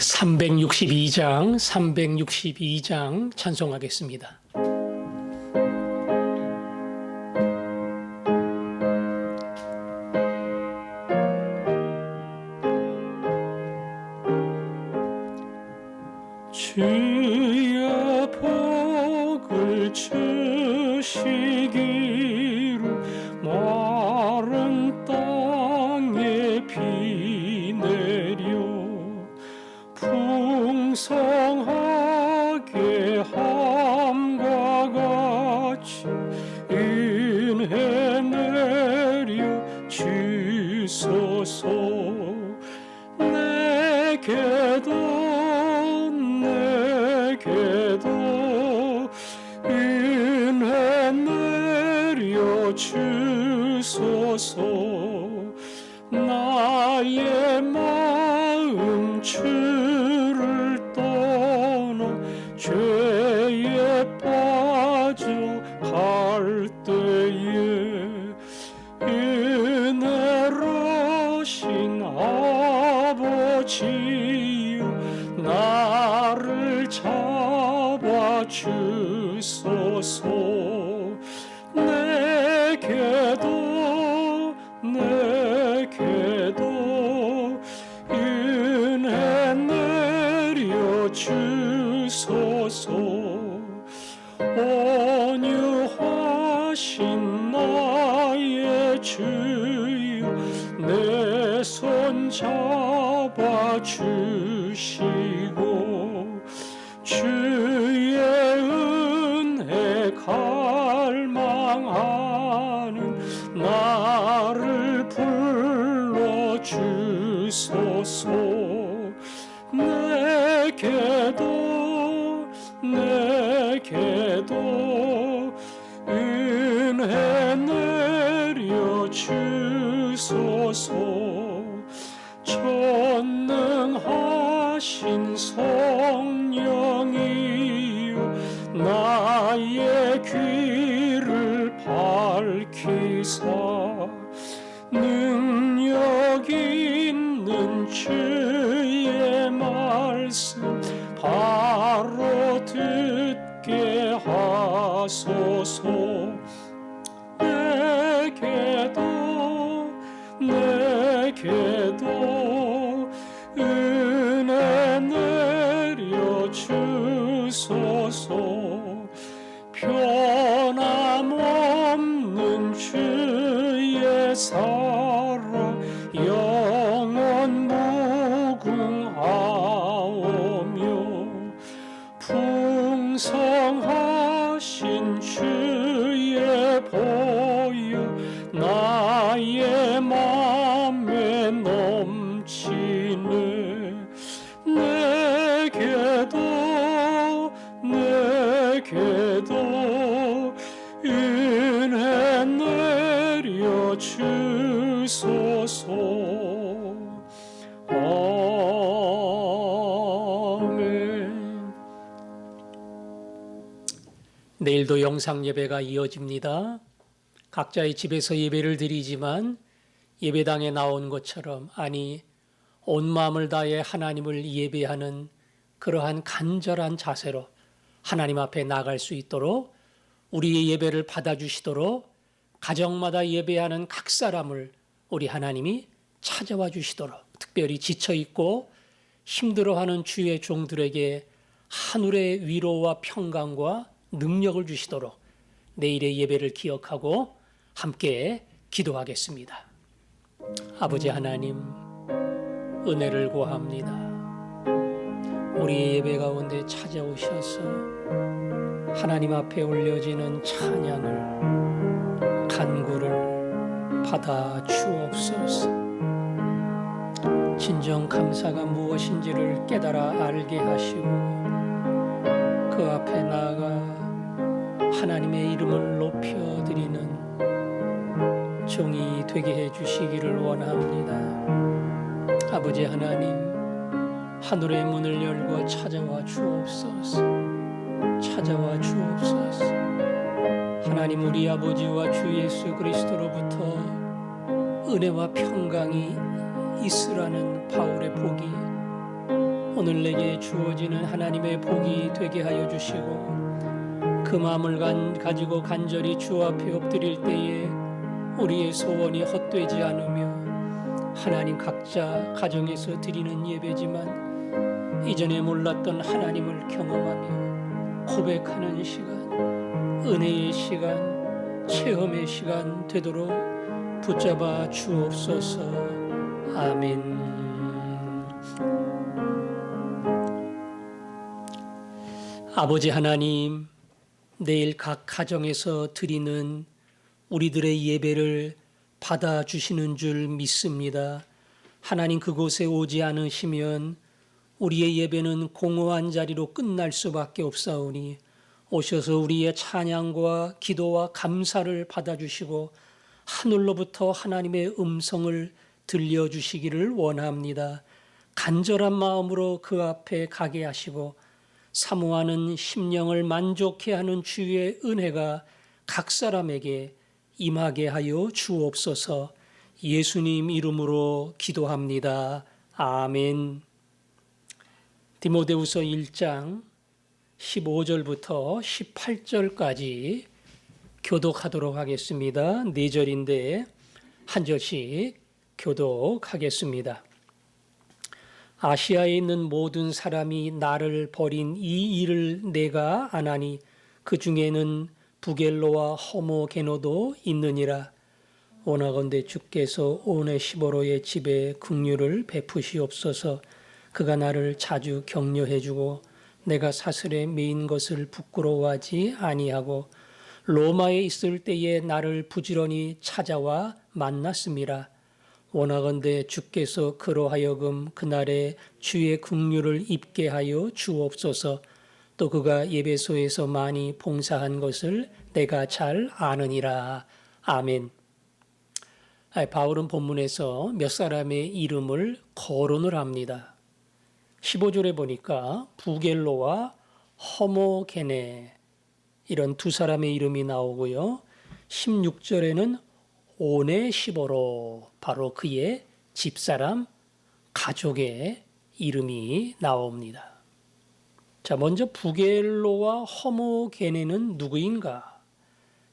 362장 찬송하겠습니다. 주여 복을 주시기를 마른 땅에 비 내려 풍성하게 함과 같이 은혜 내려 주소서. 내게도 은혜 내려 주소서. 나의 마음 주를 떠나 죄에 빠져 갈 때에 은혜로신 아버지여 나를 잡아 주소서. 내게도 은혜 내려 주소서. 온유하신 나의 주여 내 손 잡아 주시고 주의 은혜 갈망하는 나를 불러 주소서. 내게도 은혜 내려 주소서. 전능하신 성령이여 나의 귀를 밝히사 능력 있는 주의 말씀 바로 듣게 하소서. 내게도 은혜 내려 주소서. 변함없는 주의 사랑 영원 무궁하오며 풍성하신 주의 보여 나의 맘에 넘치네. 내게도 은혜 내려 주소서. 아멘. 내일도 영상 예배가 이어집니다. 각자의 집에서 예배를 드리지만 예배당에 나온 것처럼, 아니 온 마음을 다해 하나님을 예배하는 그러한 간절한 자세로 하나님 앞에 나갈 수 있도록, 우리의 예배를 받아주시도록, 가정마다 예배하는 각 사람을 우리 하나님이 찾아와 주시도록, 특별히 지쳐있고 힘들어하는 주의 종들에게 하늘의 위로와 평강과 능력을 주시도록 내일의 예배를 기억하고 함께 기도하겠습니다. 아버지 하나님, 은혜를 구합니다. 우리의 예배 가운데 찾아오셔서 하나님 앞에 올려지는 찬양을, 간구를 받아 주옵소서. 진정 감사가 무엇인지를 깨달아 알게 하시고 그 앞에 나아가 하나님의 이름을 높여드리는 종이 되게 해주시기를 원합니다. 아버지 하나님, 하늘의 문을 열고 찾아와 주옵소서. 하나님, 우리 아버지와 주 예수 그리스도로부터 은혜와 평강이 있으라는 바울의 복이 오늘 내게 주어지는 하나님의 복이 되게 하여 주시고 그 마음을 가지고 간절히 주 앞에 엎드릴 때에 우리의 소원이 헛되지 않으며 하나님 각자 가정에서 드리는 예배지만 이전에 몰랐던 하나님을 경험하며 고백하는 시간, 은혜의 시간, 체험의 시간 되도록 붙잡아 주옵소서. 아멘. 아버지 하나님, 내일 각 가정에서 드리는 우리들의 예배를 받아주시는 줄 믿습니다. 하나님 그곳에 오지 않으시면 우리의 예배는 공허한 자리로 끝날 수밖에 없사오니 오셔서 우리의 찬양과 기도와 감사를 받아주시고 하늘로부터 하나님의 음성을 들려주시기를 원합니다. 간절한 마음으로 그 앞에 가게 하시고 사모하는 심령을 만족해 하는 주의 은혜가 각 사람에게 임하게 하여 주옵소서. 예수님 이름으로 기도합니다. 아멘. 디모데후서 1장 15절부터 18절까지 교독하도록 하겠습니다. 4절인데 한 절씩 교독하겠습니다. 아시아에 있는 모든 사람이 나를 버린 이 일을 내가 아나니 그 중에는 부겔로와 허모게노도 있느니라. 원하건대 주께서 오네시보로의 집에 긍휼을 베푸시옵소서. 그가 나를 자주 격려해주고 내가 사슬에 매인 것을 부끄러워하지 아니하고 로마에 있을 때에 나를 부지런히 찾아와 만났음이라. 원하건대 주께서 그로 하여금 그날에 주의 긍휼을 입게 하여 주옵소서. 또 그가 예배소에서 많이 봉사한 것을 내가 잘 아느니라. 아멘. 바울은 본문에서 몇 사람의 이름을 거론을 합니다. 15절에 보니까 부겔로와 허모게네 이런 두 사람의 이름이 나오고요. 16절에는 오네시보로 바로 그의 집사람 가족의 이름이 나옵니다. 자, 먼저 부겔로와 허모게네는 누구인가?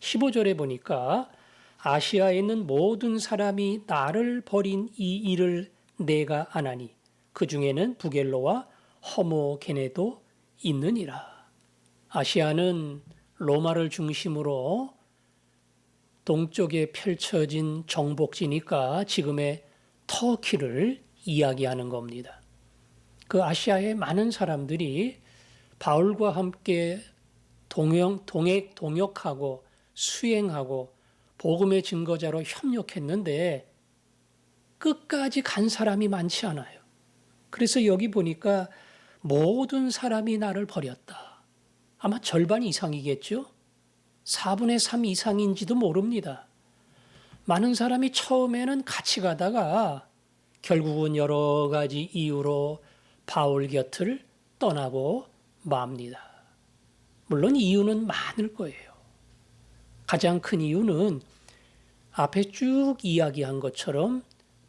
15절에 보니까 아시아에 있는 모든 사람이 나를 버린 이 일을 내가 아나니 그 중에는 부겔로와 허모게네도 있느니라. 아시아는 로마를 중심으로 동쪽에 펼쳐진 정복지니까 지금의 터키를 이야기하는 겁니다. 그 아시아의 많은 사람들이 바울과 함께 동역하고 수행하고 복음의 증거자로 협력했는데 끝까지 간 사람이 많지 않아요. 그래서 여기 보니까 모든 사람이 나를 버렸다. 아마 절반 이상이겠죠? 4분의 3 이상인지도 모릅니다. 많은 사람이 처음에는 같이 가다가 결국은 여러 가지 이유로 바울 곁을 떠나고 맙니다. 물론 이유는 많을 거예요. 가장 큰 이유는 앞에 쭉 이야기한 것처럼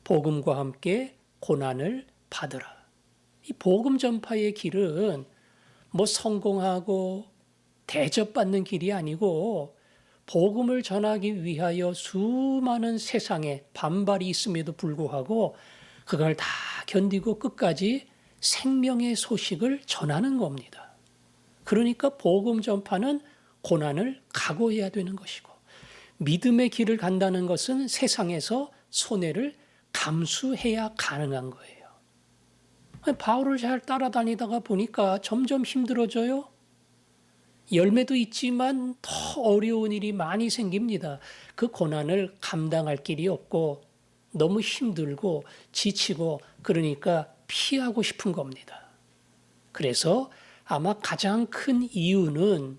복음과 함께 고난을 받으라. 이 복음 전파의 길은 뭐 성공하고 대접받는 길이 아니고 복음을 전하기 위하여 수많은 세상에 반발이 있음에도 불구하고 그걸 다 견디고 끝까지 생명의 소식을 전하는 겁니다. 그러니까 복음 전파는 고난을 각오해야 되는 것이고 믿음의 길을 간다는 것은 세상에서 손해를 감수해야 가능한 거예요. 바울을 잘 따라다니다가 보니까 점점 힘들어져요. 열매도 있지만 더 어려운 일이 많이 생깁니다. 그 고난을 감당할 길이 없고 너무 힘들고 지치고 그러니까 피하고 싶은 겁니다. 그래서 아마 가장 큰 이유는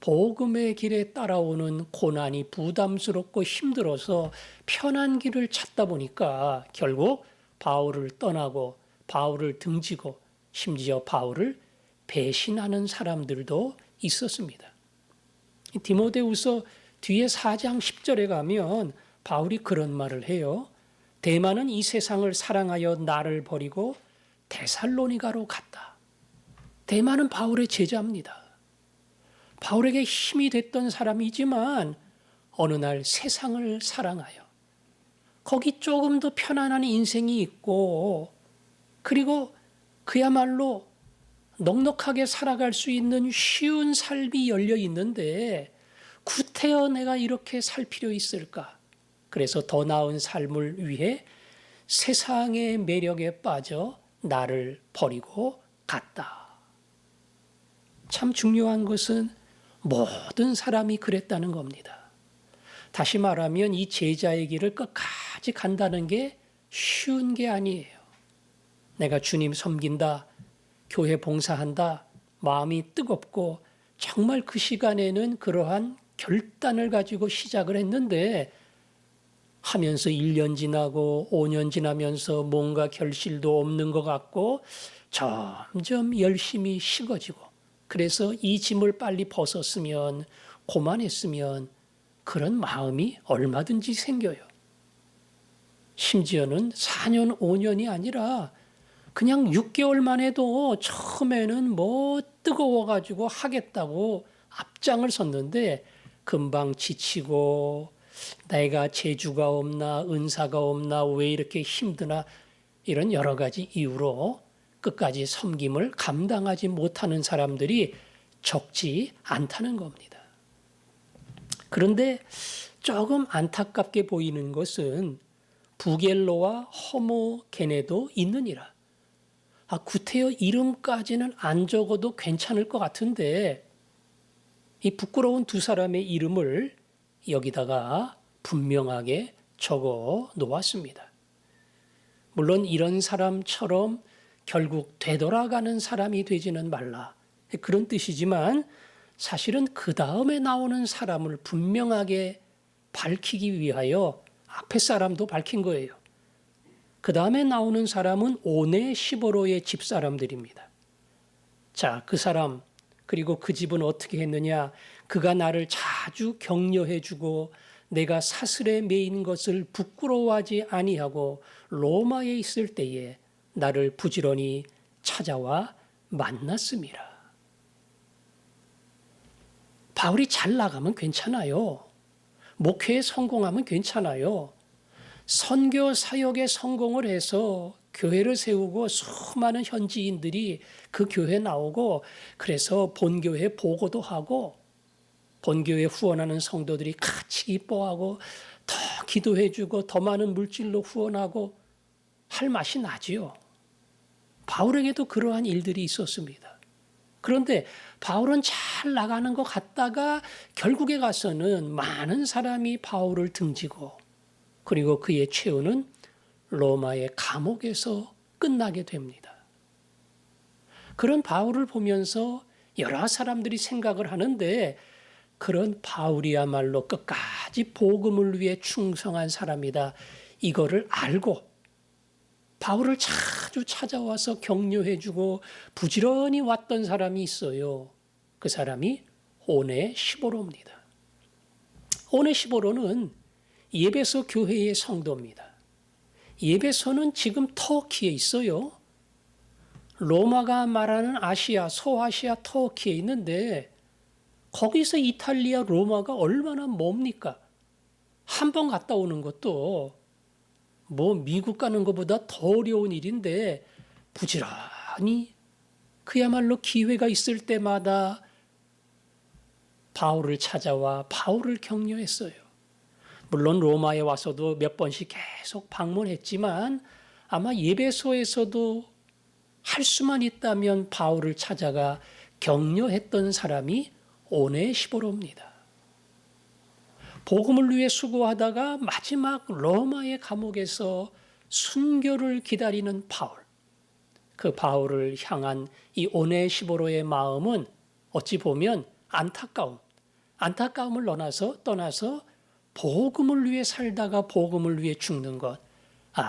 복음의 길에 따라오는 고난이 부담스럽고 힘들어서 편한 길을 찾다 보니까 결국 바울을 떠나고 바울을 등지고 심지어 바울을 배신하는 사람들도 있었습니다. 디모데후서 뒤에 4장 10절에 가면 바울이 그런 말을 해요. 대만은 이 세상을 사랑하여 나를 버리고 데살로니가로 갔다. 데마는 바울의 제자입니다. 바울에게 힘이 됐던 사람이지만 어느 날 세상을 사랑하여 거기 조금 더 편안한 인생이 있고 그리고 그야말로 넉넉하게 살아갈 수 있는 쉬운 삶이 열려 있는데 구태여 내가 이렇게 살 필요 있을까? 그래서 더 나은 삶을 위해 세상의 매력에 빠져 나를 버리고 갔다. 참 중요한 것은 모든 사람이 그랬다는 겁니다. 다시 말하면 이 제자의 길을 끝까지 간다는 게 쉬운 게 아니에요. 내가 주님 섬긴다, 교회 봉사한다, 마음이 뜨겁고 정말 그 시간에는 그러한 결단을 가지고 시작을 했는데 하면서 1년 지나고 5년 지나면서 뭔가 결실도 없는 것 같고 점점 열심히 식어지고 그래서 이 짐을 빨리 벗었으면 고만했으면 그런 마음이 얼마든지 생겨요. 심지어는 4년, 5년이 아니라 그냥 6개월만 해도 처음에는 뭐 뜨거워가지고 하겠다고 앞장을 섰는데 금방 지치고 내가 재주가 없나 은사가 없나 왜 이렇게 힘드나 이런 여러 가지 이유로 끝까지 섬김을 감당하지 못하는 사람들이 적지 않다는 겁니다. 그런데 조금 안타깝게 보이는 것은 부겔로와 허모게네도 있느니라. 구태여 이름까지는 안 적어도 괜찮을 것 같은데 이 부끄러운 두 사람의 이름을 여기다가 분명하게 적어 놓았습니다. 물론 이런 사람처럼 결국 되돌아가는 사람이 되지는 말라. 그런 뜻이지만 사실은 그 다음에 나오는 사람을 분명하게 밝히기 위하여 앞에 사람도 밝힌 거예요. 그 다음에 나오는 사람은 오네시보로의 집사람들입니다. 자, 그 사람 그리고 그 집은 어떻게 했느냐. 그가 나를 자주 격려해주고 내가 사슬에 매인 것을 부끄러워하지 아니하고 로마에 있을 때에 나를 부지런히 찾아와 만났습니다. 바울이 잘 나가면 괜찮아요. 목회에 성공하면 괜찮아요. 선교 사역에 성공을 해서 교회를 세우고 수많은 현지인들이 그 교회에 나오고 그래서 본교회 보고도 하고 본교회 후원하는 성도들이 같이 기뻐하고 더 기도해주고 더 많은 물질로 후원하고 할 맛이 나지요. 바울에게도 그러한 일들이 있었습니다. 그런데 바울은 잘 나가는 것 같다가 결국에 가서는 많은 사람이 바울을 등지고 그리고 그의 최후는 로마의 감옥에서 끝나게 됩니다. 그런 바울을 보면서 여러 사람들이 생각을 하는데 그런 바울이야말로 끝까지 복음을 위해 충성한 사람이다. 이거를 알고 바울을 자주 찾아와서 격려해주고 부지런히 왔던 사람이 있어요. 그 사람이 오네시보로입니다. 오네시보로는 예베소 교회의 성도입니다. 예베소는 지금 터키에 있어요. 로마가 말하는 아시아, 소아시아 터키에 있는데 거기서 이탈리아, 로마가 얼마나 멉니까? 한 번 갔다 오는 것도 뭐 미국 가는 것보다 더 어려운 일인데 부지런히 그야말로 기회가 있을 때마다 바울을 찾아와 바울을 격려했어요. 물론 로마에 와서도 몇 번씩 계속 방문했지만 아마 예배소에서도 할 수만 있다면 바울을 찾아가 격려했던 사람이 오네시보로입니다. 복음을 위해 수고하다가 마지막 로마의 감옥에서 순교를 기다리는 바울. 그 바울을 향한 이 오네시보로의 마음은 어찌 보면 안타까움을 떠나서 복음을 위해 살다가 복음을 위해 죽는 것.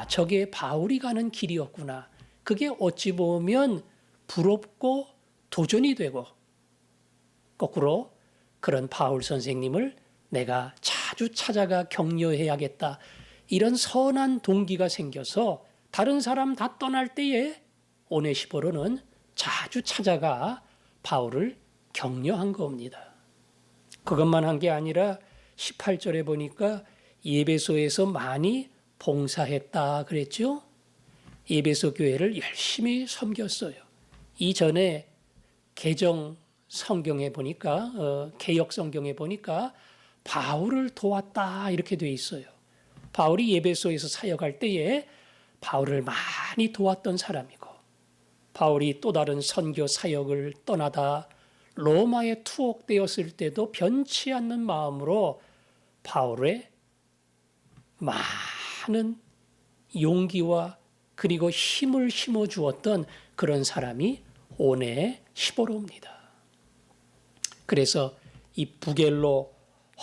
저게 바울이 가는 길이었구나. 그게 어찌 보면 부럽고 도전이 되고 거꾸로 그런 바울 선생님을 내가 자주 찾아가 격려해야겠다. 이런 선한 동기가 생겨서 다른 사람 다 떠날 때에 오네시포로는 자주 찾아가 바울을 격려한 겁니다. 그것만 한 게 아니라 18절에 보니까 에베소에서 많이 봉사했다 그랬죠. 에베소 교회를 열심히 섬겼어요. 이전에 개정 성경에 보니까 개역 성경에 보니까 바울을 도왔다 이렇게 돼 있어요. 바울이 에베소에서 사역할 때에 바울을 많이 도왔던 사람이고, 바울이 또 다른 선교 사역을 떠나다 로마에 투옥되었을 때도 변치 않는 마음으로 바울의 많은 용기와 그리고 힘을 심어 주었던 그런 사람이 오네시포로입니다. 그래서 이 부겔로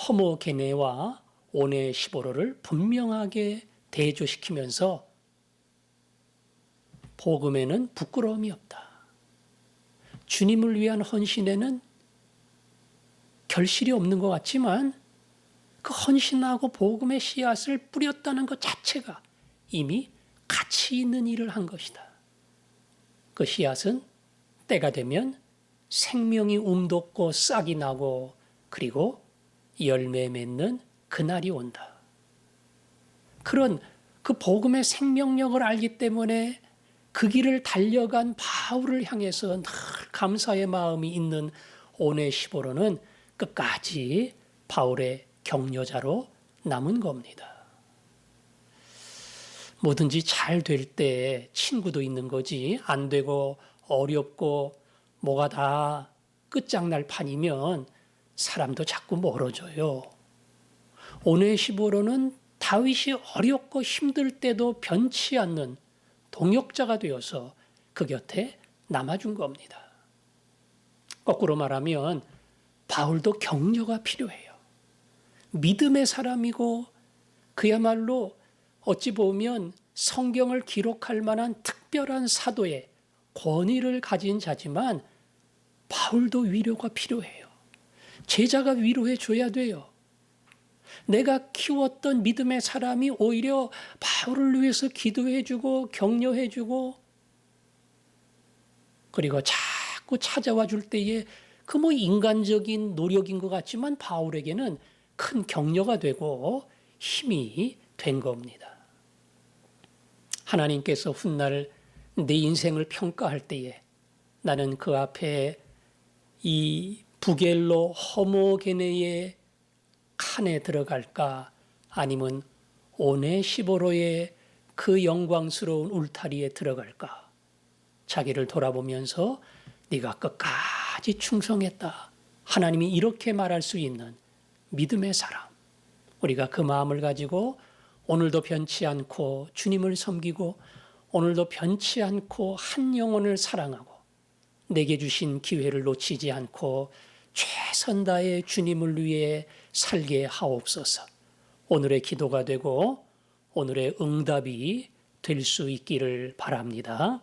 허모게네와 오네시포로를 분명하게 대조시키면서 복음에는 부끄러움이 없다. 주님을 위한 헌신에는 결실이 없는 것 같지만 그 헌신하고 복음의 씨앗을 뿌렸다는 것 자체가 이미 가치 있는 일을 한 것이다. 그 씨앗은 때가 되면 생명이 움돋고 싹이 나고 그리고 열매 맺는 그날이 온다. 그런 그 복음의 생명력을 알기 때문에 그 길을 달려간 바울을 향해서 늘 감사의 마음이 있는 오네시포로는 끝까지 바울의 격려자로 남은 겁니다. 뭐든지 잘 될 때 친구도 있는 거지, 안 되고 어렵고 뭐가 다 끝장날 판이면 사람도 자꾸 멀어져요. 오네시포로는 다윗이 어렵고 힘들 때도 변치 않는 동역자가 되어서 그 곁에 남아준 겁니다. 거꾸로 말하면 바울도 격려가 필요해요. 믿음의 사람이고 그야말로 어찌 보면 성경을 기록할 만한 특별한 사도의 권위를 가진 자지만 바울도 위로가 필요해요. 제자가 위로해 줘야 돼요. 내가 키웠던 믿음의 사람이 오히려 바울을 위해서 기도해 주고 격려해 주고 그리고 자꾸 찾아와 줄 때에 그 뭐 인간적인 노력인 것 같지만 바울에게는 큰 격려가 되고 힘이 된 겁니다. 하나님께서 훗날 내 인생을 평가할 때에 나는 그 앞에 이 부겔로 허모게네의 칸에 들어갈까 아니면 오네시포로의 그 영광스러운 울타리에 들어갈까? 자기를 돌아보면서 네가 끝까지 충성했다. 하나님이 이렇게 말할 수 있는 믿음의 사람. 우리가 그 마음을 가지고 오늘도 변치 않고 주님을 섬기고 오늘도 변치 않고 한 영혼을 사랑하고 내게 주신 기회를 놓치지 않고 최선 다해 주님을 위해 살게 하옵소서. 오늘의 기도가 되고 오늘의 응답이 될 수 있기를 바랍니다.